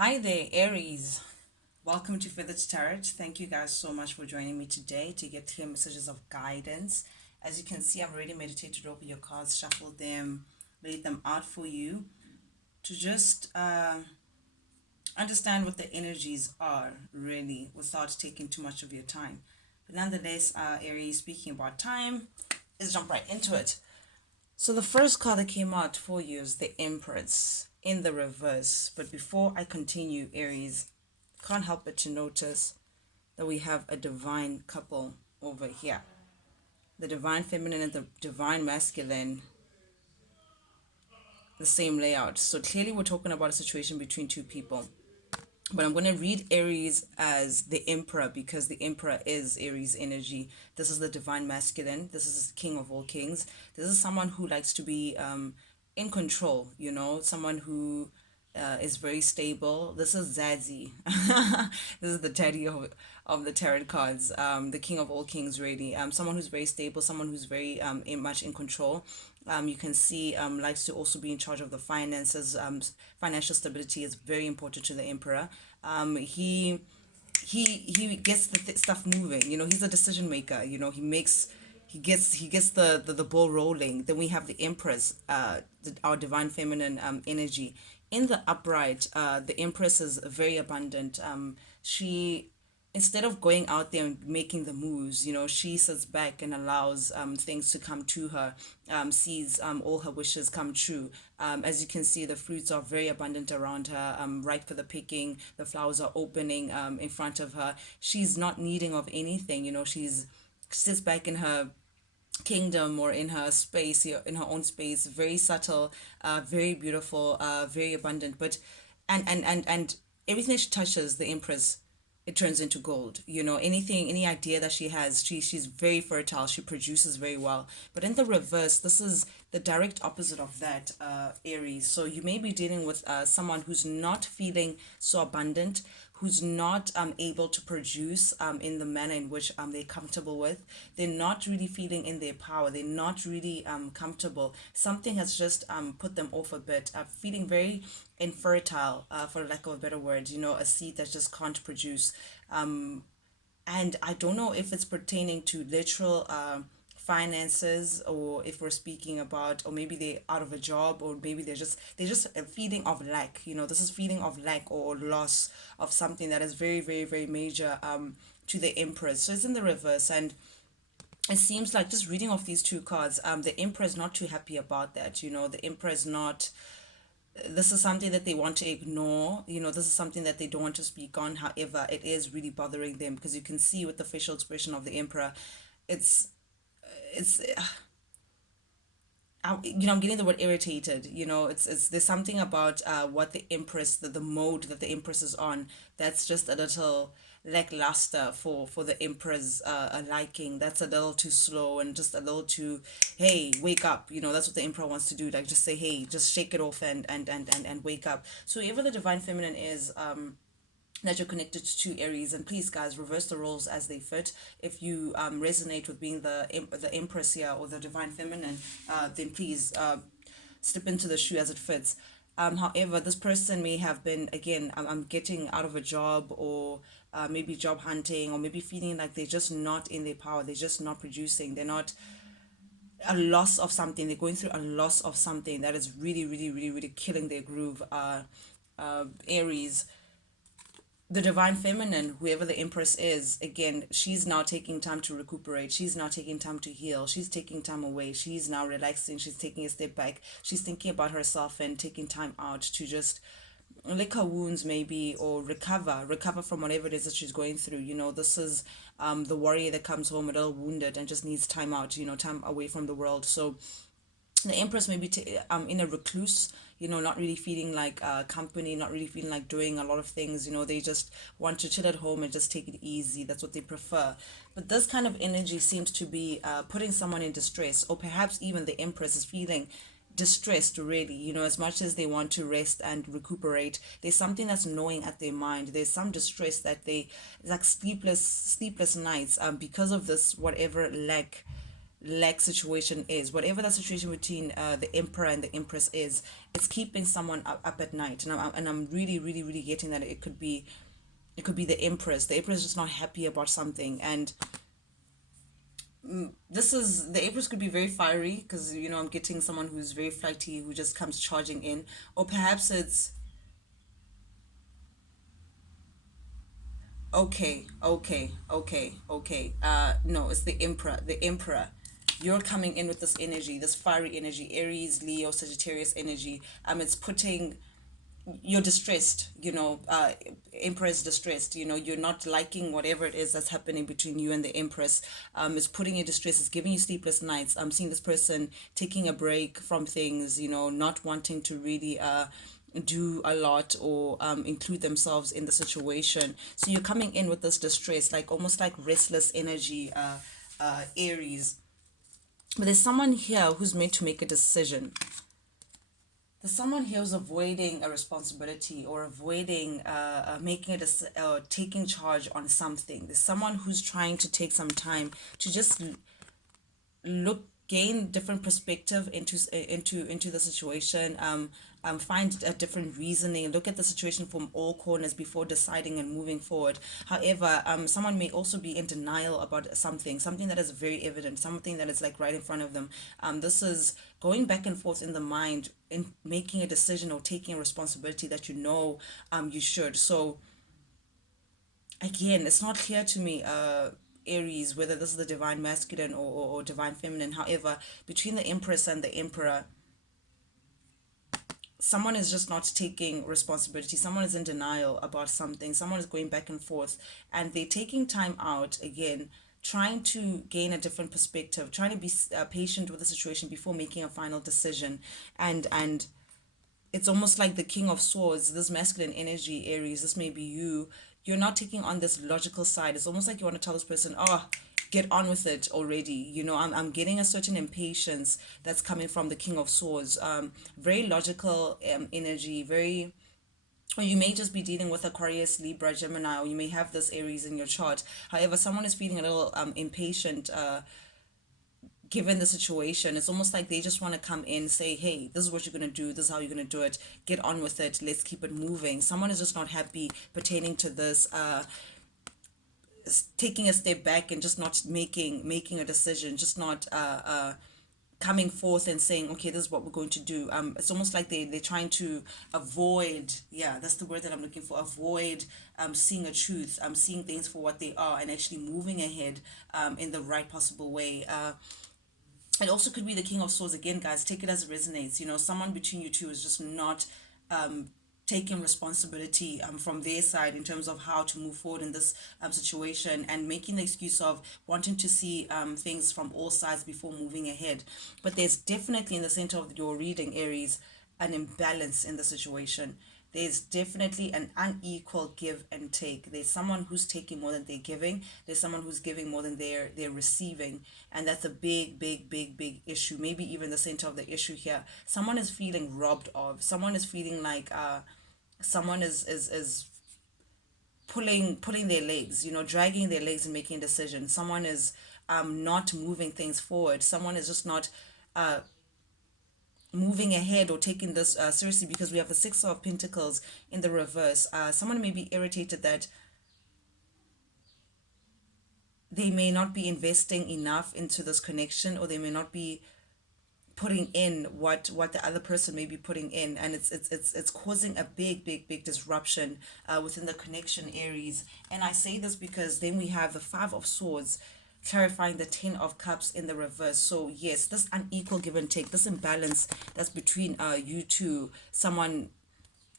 Hi there, Aries. Welcome to Feathered Tarot. Thank you guys so much for joining me today to get clear messages of guidance. As you can see, I've already meditated over your cards, shuffled them, laid them out for you to just understand what the energies are really without taking too much of your time. But nonetheless, Aries, speaking about time, let's jump right into it. So the first card that came out for you is the Empress in the reverse. But before I continue, Aries, can't help but to notice that we have a divine couple over here. The divine feminine and the divine masculine, the same layout. So clearly we're talking about a situation between two people. But I'm going to read Aries as the Emperor because the Emperor is Aries energy. This is the divine masculine. This is the king of all kings. This is someone who likes to be in control, someone who is very stable. This is Zadzi. This is the daddy of the tarot cards, the king of all kings, really. Someone who's very stable, someone who's very much in control. You can see likes to also be in charge of the finances. Financial stability is very important to the emperor. He gets the stuff moving. He's a decision maker. He gets the ball rolling. Then we have the empress, our divine feminine energy. In the upright, the empress is very abundant. She instead of going out there and making the moves, she sits back and allows things to come to her, sees all her wishes come true. As you can see, the fruits are very abundant around her, ripe for the picking. The flowers are opening in front of her. She's not needing of anything, she's sits back in her kingdom or in her space, in her own space, very subtle, very beautiful, very abundant. But and everything that she touches, the empress, it turns into gold. Any idea that she has, she's very fertile. She produces very well. But in the reverse, this is the direct opposite of that, Aries. So you may be dealing with someone who's not feeling so abundant, who's not able to produce in the manner in which they're comfortable with. They're not really feeling in their power. They're not really comfortable. Something has just put them off a bit, feeling very infertile, for lack of a better word, a seed that just can't produce. And I don't know if it's pertaining to literal finances, or if we're speaking about, or maybe they're out of a job, or maybe they're just a feeling of lack. This is feeling of lack or loss of something that is very, very, very major to the empress. So it's in the reverse, and it seems like, just reading off these two cards, the emperor is not too happy about that. The emperor is not, this is something that they want to ignore. This is something that they don't want to speak on. However, it is really bothering them, because you can see with the facial expression of the emperor, it's I'm getting the word irritated. It's there's something about what the empress, the mode that the empress is on, that's just a little lackluster for the empress liking. That's a little too slow, and just a little too, hey, wake up. That's what the emperor wants to do, like just say, hey, just shake it off and wake up. So whoever the divine feminine is, that you're connected to, Aries, and please, guys, reverse the roles as they fit. If you resonate with being the empress here, or the divine feminine, then please slip into the shoe as it fits. However, this person may have been, again, I'm getting out of a job, or maybe job hunting, or maybe feeling like they're just not in their power. They're just not producing. They're not, a loss of something. They're going through a loss of something that is really, really, really, really killing their groove. Aries, the divine feminine, whoever the empress is, again, she's now taking time to recuperate. She's now taking time to heal. She's taking time away. She's now relaxing. She's taking a step back. She's thinking about herself and taking time out to just lick her wounds, maybe, or recover from whatever it is that she's going through. This is the warrior that comes home a little wounded and just needs time out, time away from the world. So the empress may be in a recluse, not really feeling like company, not really feeling like doing a lot of things. They just want to chill at home and just take it easy. That's what they prefer. But this kind of energy seems to be putting someone in distress, or perhaps even the empress is feeling distressed, really. As much as they want to rest and recuperate, there's something that's gnawing at their mind. There's some distress that they, like sleepless nights, because of this whatever lack lack situation is, whatever that situation between the emperor and the empress is, it's keeping someone up at night. And I'm really, really, really getting that it could be the empress. The empress is just not happy about something, and this is the empress could be very fiery because I'm getting someone who's very flighty who just comes charging in, or perhaps it's okay, okay, okay, okay. No, it's the emperor. The emperor. You're coming in with this energy, this fiery energy, Aries, Leo, Sagittarius energy. It's putting you're distressed, emperor is distressed, you're not liking whatever it is that's happening between you and the empress. It's putting you in distress, it's giving you sleepless nights. I'm seeing this person taking a break from things, not wanting to really do a lot or include themselves in the situation. So you're coming in with this distress, like almost like restless energy, Aries. But there's someone here who's meant to make a decision. There's someone here who's avoiding a responsibility or avoiding making taking charge on something. There's someone who's trying to take some time to just gain different perspective into the situation. Find a different reasoning, look at the situation from all corners before deciding and moving forward. However, someone may also be in denial about something that is very evident, something that is like right in front of them. This is going back and forth in the mind in making a decision or taking a responsibility that you should. So again, it's not clear to me, Aries, whether this is the divine masculine or divine feminine. However, between the empress and the emperor, someone is just not taking responsibility. Someone is in denial about something. Someone is going back and forth, and they're taking time out again, trying to gain a different perspective, trying to be patient with the situation before making a final decision. And it's almost like the king of swords, this masculine energy, Aries, this may be you. You're not taking on this logical side. It's almost like you want to tell this person, oh, get on with it already. I'm getting a certain impatience that's coming from the king of swords. Very logical energy, very, or you may just be dealing with Aquarius, Libra, Gemini, or you may have this Aries in your chart. However, someone is feeling a little impatient, given the situation. It's almost like they just want to come in, say, hey, this is what you're going to do, this is how you're going to do it, get on with it, let's keep it moving. Someone is just not happy pertaining to this, taking a step back and just not making a decision, just not coming forth and saying, okay, this is what we're going to do. It's almost like they're trying to avoid, yeah, that's the word that I'm looking for, avoid seeing a truth, seeing things for what they are and actually moving ahead in the right possible way. It also could be the king of swords again, guys. Take it as it resonates. Someone between you two is just not taking responsibility from their side in terms of how to move forward in this situation, and making the excuse of wanting to see things from all sides before moving ahead. But there's definitely in the center of your reading, Aries, an imbalance in the situation. There's definitely an unequal give and take. There's someone who's taking more than they're giving. There's someone who's giving more than they're receiving. And that's a big, big, big, big issue. Maybe even the center of the issue here. Someone is feeling robbed of. Someone is feeling like someone is pulling their legs, dragging their legs and making decisions. Someone is not moving things forward. Someone is just not moving ahead or taking this seriously, because we have the Six of Pentacles in the reverse. Someone may be irritated that they may not be investing enough into this connection, or they may not be putting in what the other person may be putting in, and it's causing a big, big, big disruption within the connection, Aries. And I say this because then we have the Five of Swords clarifying the Ten of Cups in the reverse. So yes, this unequal give and take, this imbalance that's between you two, someone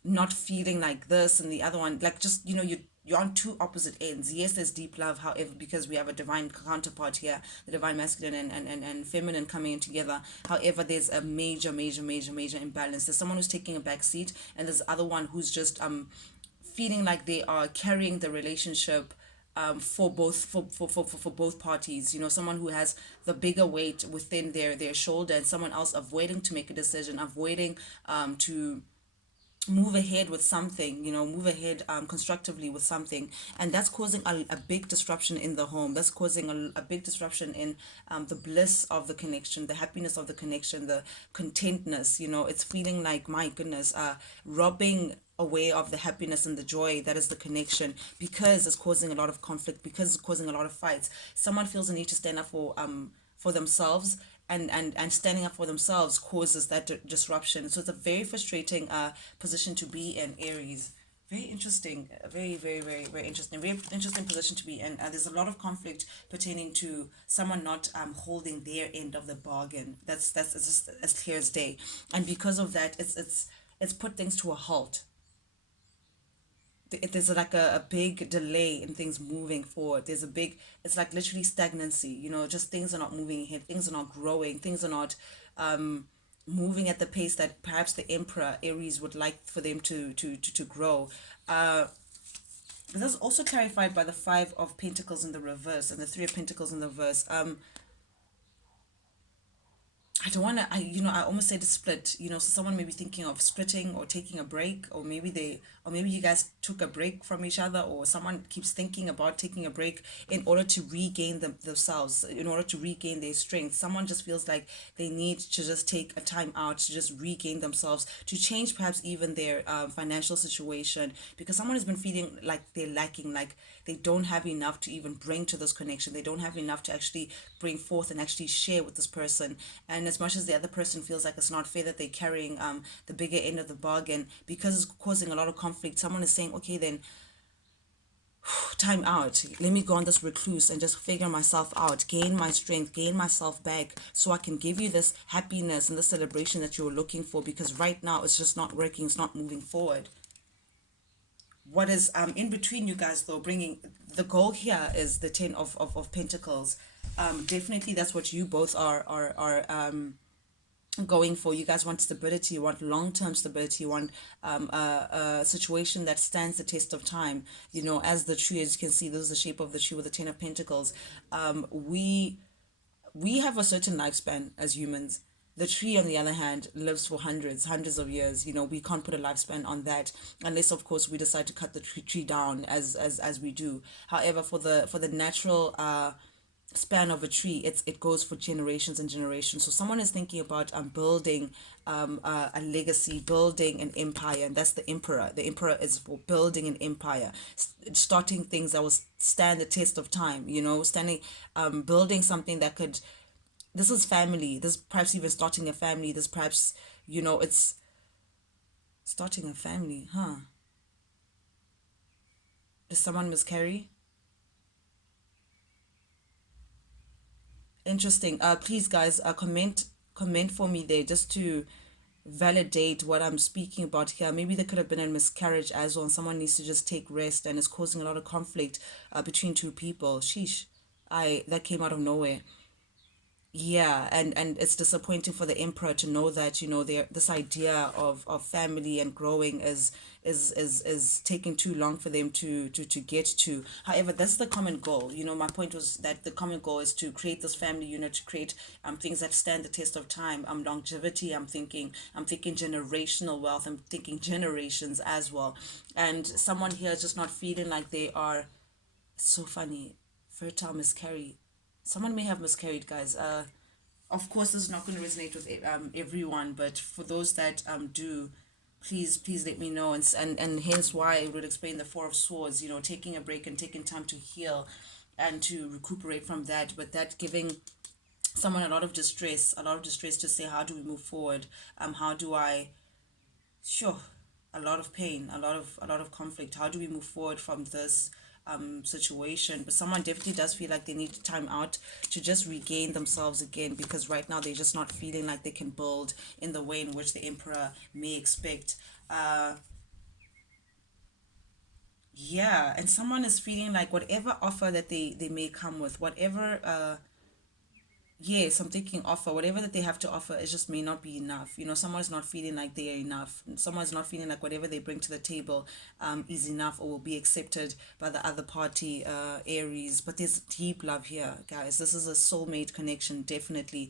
not feeling like this and the other one like, just you're on two opposite ends. Yes, there's deep love, however, because we have a divine counterpart here, the divine masculine and feminine coming in together. However, there's a major, major, major, major imbalance. There's someone who's taking a back seat, and there's the other one who's just feeling like they are carrying the relationship for both parties. Someone who has the bigger weight within their shoulder, and someone else avoiding to make a decision, avoiding to move ahead with something, move ahead constructively with something. And that's causing a big disruption in the home. That's causing a big disruption in the bliss of the connection, the happiness of the connection, the contentness. It's feeling like, my goodness, robbing away of the happiness and the joy that is the connection, because it's causing a lot of conflict, because it's causing a lot of fights. Someone feels the need to stand up for themselves, and standing up for themselves causes that disruption. So it's a very frustrating position to be in, Aries. Very interesting, very, very, very, very interesting, very interesting position to be in. There's a lot of conflict pertaining to someone not holding their end of the bargain. That's it's just as clear as day. And because of that, it's put things to a halt. There's like a big delay in things moving forward. It's like literally stagnancy, just things are not moving ahead, things are not growing, things are not moving at the pace that perhaps the Emperor Aries would like for them to grow. But that's also clarified by the Five of Pentacles in the reverse and the Three of Pentacles in the reverse. I don't want to, I almost said split, so someone may be thinking of splitting or taking a break, or maybe you guys took a break from each other, or someone keeps thinking about taking a break in order to regain themselves, in order to regain their strength. Someone just feels like they need to just take a time out to just regain themselves, to change perhaps even their financial situation, because someone has been feeling like they're lacking, like they don't have enough to even bring to this connection. They don't have enough to actually bring forth and actually share with this person. And as much as the other person feels like it's not fair that they're carrying the bigger end of the bargain, because it's causing a lot of conflict, someone is saying, okay, then time out. Let me go on this recluse and just figure myself out, gain my strength, gain myself back, so I can give you this happiness and the celebration that you're looking for, because right now it's just not working, it's not moving forward. What is in between you guys, though, bringing the goal here is the Ten of Pentacles. Definitely that's what you both are going for. You guys want stability, you want long-term stability, you want a situation that stands the test of time. As the tree, as you can see, this is the shape of the tree with the Ten of Pentacles. We have a certain lifespan as humans. The tree, on the other hand, lives for hundreds of years. We can't put a lifespan on that, unless, of course, we decide to cut the tree down, as we do. However, for the natural span of a tree, it goes for generations and generations. So someone is thinking about building a legacy, building an empire, and that's the Emperor. The Emperor is for building an empire, starting things that will stand the test of time. Standing, building something that could. This is family. This is perhaps even starting a family. This perhaps, it's starting a family, huh? Does someone miscarry? Interesting. Please, guys, comment for me there, just to validate what I'm speaking about here. Maybe there could have been a miscarriage as well, and someone needs to just take rest, and it's causing a lot of conflict between two people. Sheesh, I that came out of nowhere. Yeah, and it's disappointing for the Emperor to know that, there this idea of family and growing is taking too long for them to get to. However, that's the common goal. My point was that the common goal is to create this family unit, to create things that stand the test of time. Longevity, I'm thinking generational wealth, I'm thinking generations as well. And someone here is just not feeling like they are. It's so funny. Fertile miscarry. Someone may have miscarried, guys. Of course, this is not going to resonate with everyone, but for those that do, please let me know. And hence why I would explain the Four of Swords. Taking a break and taking time to heal, and to recuperate from that. But that giving someone a lot of distress to say, how do we move forward? How do I? Sure, a lot of pain, a lot of conflict. How do we move forward from this situation? But someone definitely does feel like they need time out to just regain themselves again, because right now they're just not feeling like they can build in the way in which the Emperor may expect. Yeah, and someone is feeling like whatever offer that they may come with, whatever yes, I'm thinking offer, whatever that they have to offer, it just may not be enough. Someone's not feeling like they are enough. Someone's not feeling like whatever they bring to the table is enough or will be accepted by the other party, Aries. But there's deep love here, guys. This is a soulmate connection, definitely.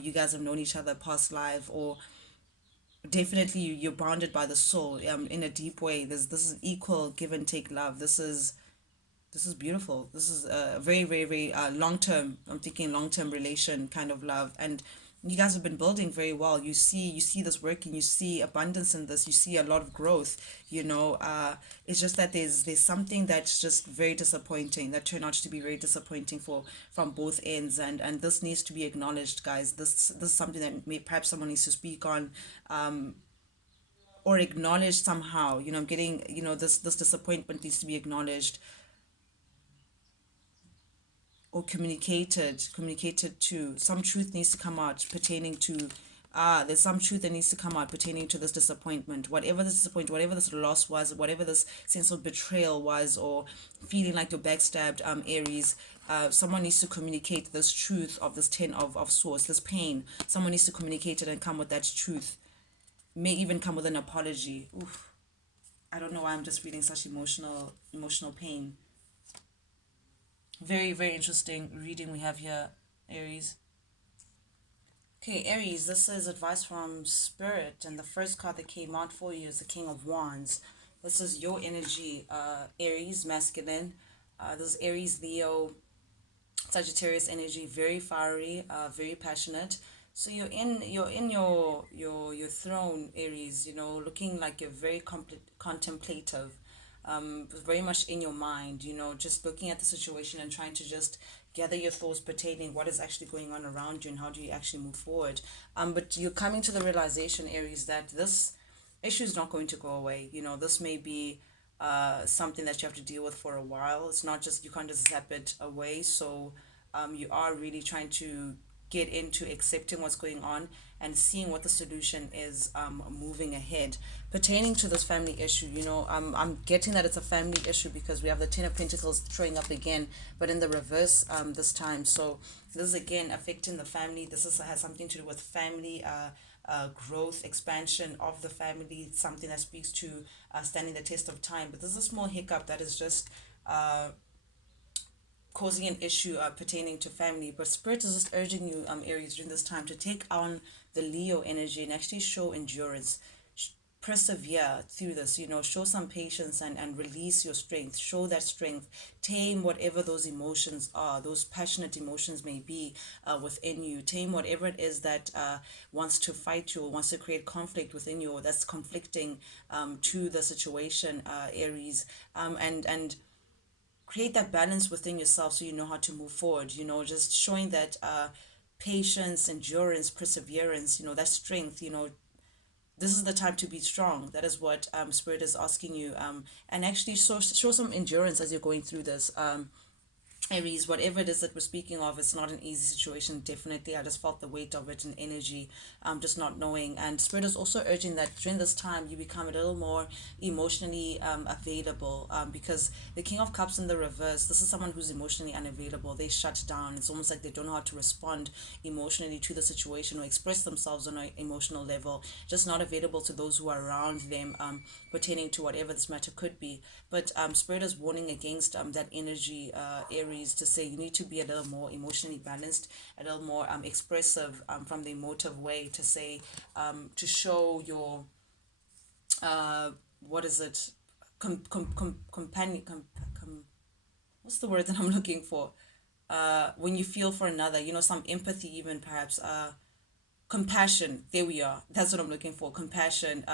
You guys have known each other past life, or definitely you're bounded by the soul in a deep way. This is equal give and take love. This is beautiful. This is a very, very, very long term. I'm thinking long term relation kind of love, and you guys have been building very well. You see this working. You see abundance in this. You see a lot of growth. You know, it's just that there's something that's just very disappointing that turned out to be very disappointing for from both ends, and this needs to be acknowledged, guys. This is something that perhaps someone needs to speak on or acknowledge somehow. You know, I'm getting, you know, this disappointment needs to be acknowledged or communicated to. Some truth needs to come out pertaining to, there's some truth that needs to come out pertaining to this disappointment, whatever this disappointment, whatever this loss was, whatever this sense of betrayal was, or feeling like you're backstabbed, Aries. Someone needs to communicate this truth of this 10 of swords, this pain. Someone needs to communicate it and come with that truth. May even come with an apology. Oof. I don't know why I'm just feeling such emotional pain. Very, very interesting reading we have here, Aries. Okay, Aries, this is advice from Spirit, and the first card that came out for you is the King of Wands. This is your energy, Aries, masculine. This is Aries, Leo, Sagittarius energy, very fiery, very passionate. So you're in your throne, Aries. You know, looking like you're very contemplative, very much in your mind. You know, just looking at the situation and trying to just gather your thoughts pertaining what is actually going on around you and how do you actually move forward. But you're coming to the realization, Aries, that this issue is not going to go away. You know, this may be something that you have to deal with for a while. It's not just, you can't just zap it away. So you are really trying to get into accepting what's going on and seeing what the solution is, moving ahead pertaining to this family issue. You know, I'm getting that it's a family issue because we have the 10 of Pentacles showing up again, but in the reverse, this time. So this is again affecting the family. This is, has something to do with family, growth, expansion of the family, something that speaks to standing the test of time. But there's a small hiccup that is just causing an issue pertaining to family. But Spirit is just urging you, Aries, during this time to take on the Leo energy and actually show endurance. Persevere through this, you know, show some patience and release your strength. Show that strength. Tame whatever those emotions are, those passionate emotions may be within you. Tame whatever it is that wants to fight you or wants to create conflict within you, or that's conflicting to the situation, Aries. And create that balance within yourself so you know how to move forward. You know, just showing that patience, endurance, perseverance, you know, that strength. You know, this is the time to be strong. That is what Spirit is asking you, and actually show some endurance as you're going through this. Aries, whatever it is that we're speaking of, it's not an easy situation, definitely. I just felt the weight of it and energy, just not knowing. And Spirit is also urging that during this time you become a little more emotionally available, because the King of Cups in the reverse, this is someone who's emotionally unavailable. They shut down. It's almost like they don't know how to respond emotionally to the situation or express themselves on an emotional level, just not available to those who are around them, pertaining to whatever this matter could be. But Spirit is warning against that energy, Aries, to say you need to be a little more emotionally balanced, a little more expressive, from the emotive way, to say, to show your, what is it, companion, what's the word that I'm looking for? When you feel for another, you know, some empathy, even perhaps, compassion. There we are, that's what I'm looking for, compassion,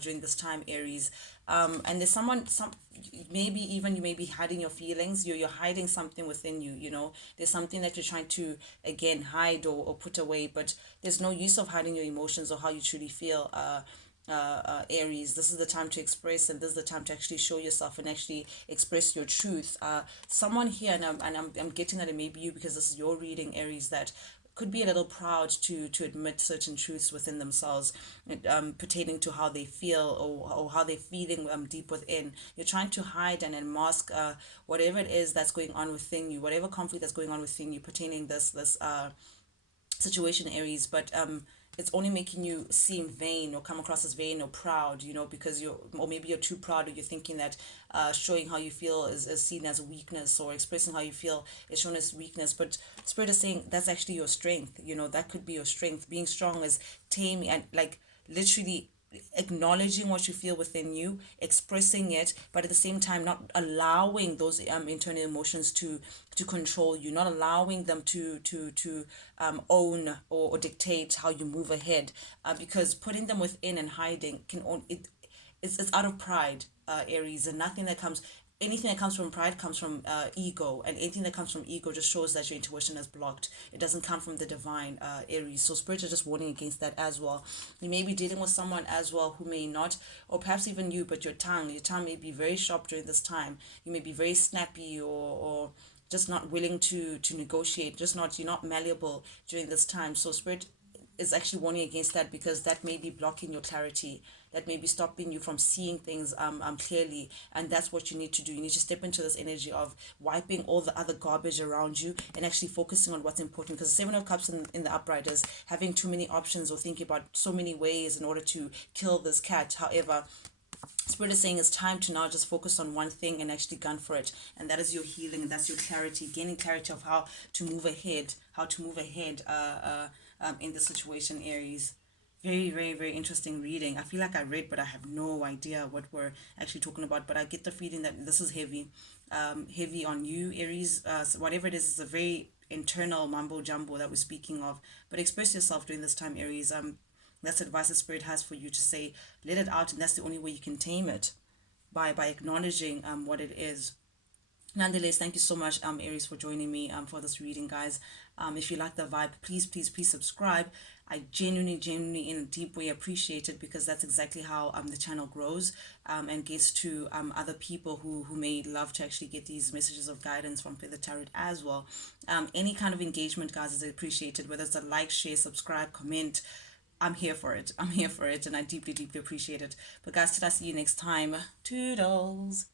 during this time, Aries. And there's some, maybe even you may be hiding your feelings. You're hiding something within you. You know, there's something that you're trying to again hide or put away, but there's no use of hiding your emotions or how you truly feel, Aries. This is the time to express, and this is the time to actually show yourself and actually express your truth. Someone here, and I'm getting that it may be you because this is your reading, Aries, that could be a little proud to admit certain truths within themselves, pertaining to how they feel, or how they're feeling, deep within. You're trying to hide and mask whatever it is that's going on within you, whatever conflict that's going on within you pertaining this situation, Aries. But it's only making you seem vain or come across as vain or proud, you know, because you're, or maybe you're too proud, or you're thinking that showing how you feel is seen as a weakness, or expressing how you feel is shown as weakness. But Spirit is saying that's actually your strength. You know, that could be your strength. Being strong is tame and like literally acknowledging what you feel within you, expressing it, but at the same time not allowing those internal emotions to control you, not allowing them to own or dictate how you move ahead, because putting them within and hiding can only it's out of pride, Aries, and nothing that comes anything that comes from pride comes from ego, and anything that comes from ego just shows that your intuition is blocked. It doesn't come from the divine, Aries. So spirit is just warning against that as well. You may be dealing with someone as well who may not, or perhaps even you, but your tongue may be very sharp during this time. You may be very snappy, or just not willing to negotiate, just not you're not malleable during this time. So spirit is actually warning against that, because that may be blocking your clarity, that may be stopping you from seeing things clearly. And that's what you need to do. You need to step into this energy of wiping all the other garbage around you and actually focusing on what's important, because the Seven of Cups in the upright is having too many options or thinking about so many ways in order to kill this cat. However, Spirit is saying it's time to now just focus on one thing and actually gun for it. And that is your healing, and that's your clarity, gaining clarity of how to move ahead, in the situation, Aries. Very, very, very interesting reading. I feel like I read, but I have no idea what we're actually talking about. But I get the feeling that this is heavy, heavy on you, Aries. So whatever it is a very internal mumbo jumbo that we're speaking of. But express yourself during this time, Aries. That's the advice the spirit has for you, to say, let it out, and that's the only way you can tame it, by acknowledging what it is. Nonetheless, thank you so much, Aries, for joining me for this reading, guys. If you like the vibe, please, please, please subscribe. I genuinely, genuinely, in a deep way, appreciate it, because that's exactly how the channel grows, and gets to other people who may love to actually get these messages of guidance from Feather Tarot as well. Any kind of engagement, guys, is appreciated, whether it's a like, share, subscribe, comment. I'm here for it. I'm here for it, and I deeply, deeply appreciate it. But guys, till I see you next time, toodles.